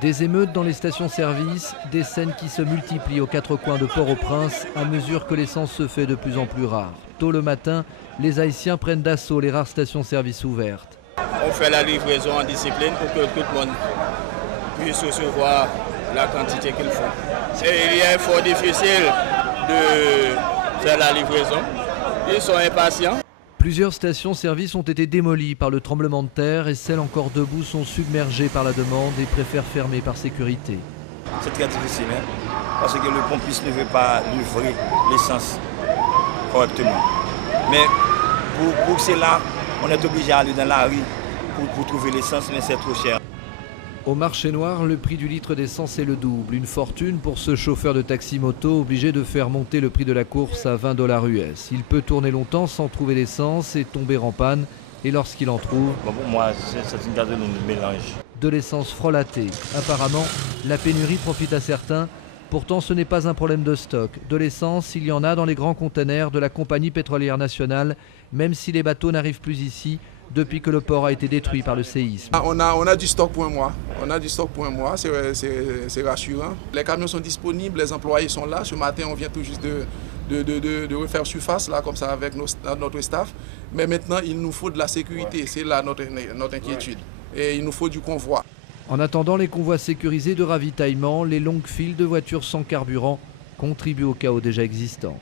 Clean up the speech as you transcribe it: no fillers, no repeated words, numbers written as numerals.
Des émeutes dans les stations-service, des scènes qui se multiplient aux quatre coins de Port-au-Prince à mesure que l'essence se fait de plus en plus rare. Tôt le matin, les Haïtiens prennent d'assaut les rares stations-service ouvertes. On fait la livraison en discipline pour que tout le monde puisse recevoir la quantité qu'il faut. Il est fort difficile de faire la livraison. Ils sont impatients. Plusieurs stations-service ont été démolies par le tremblement de terre et celles encore debout sont submergées par la demande et préfèrent fermer par sécurité. C'est très difficile, parce que le pompiste ne veut pas livrer l'essence correctement. Mais pour cela, on est obligé d'aller dans la rue pour trouver l'essence, mais c'est trop cher. Au marché noir, le prix du litre d'essence est le double. Une fortune pour ce chauffeur de taxi-moto obligé de faire monter le prix de la course à 20 $ US. Il peut tourner longtemps sans trouver d'essence et tomber en panne. Et lorsqu'il en trouve, Pour moi, c'est une gasoline de mélange. de l'essence frelatée. Apparemment, la pénurie profite à certains. Pourtant, ce n'est pas un problème de stock. De l'essence, il y en a dans les grands containers de la compagnie pétrolière nationale, même si les bateaux n'arrivent plus ici depuis que le port a été détruit par le séisme. On a du stock pour un mois. On a du stock pour un mois, c'est rassurant. Les camions sont disponibles, les employés sont là. Ce matin, on vient tout juste de refaire surface, là, comme ça, avec notre staff. Mais maintenant, il nous faut de la sécurité. C'est là notre inquiétude. Et il nous faut du convoi. En attendant les convois sécurisés de ravitaillement, les longues files de voitures sans carburant contribuent au chaos déjà existant.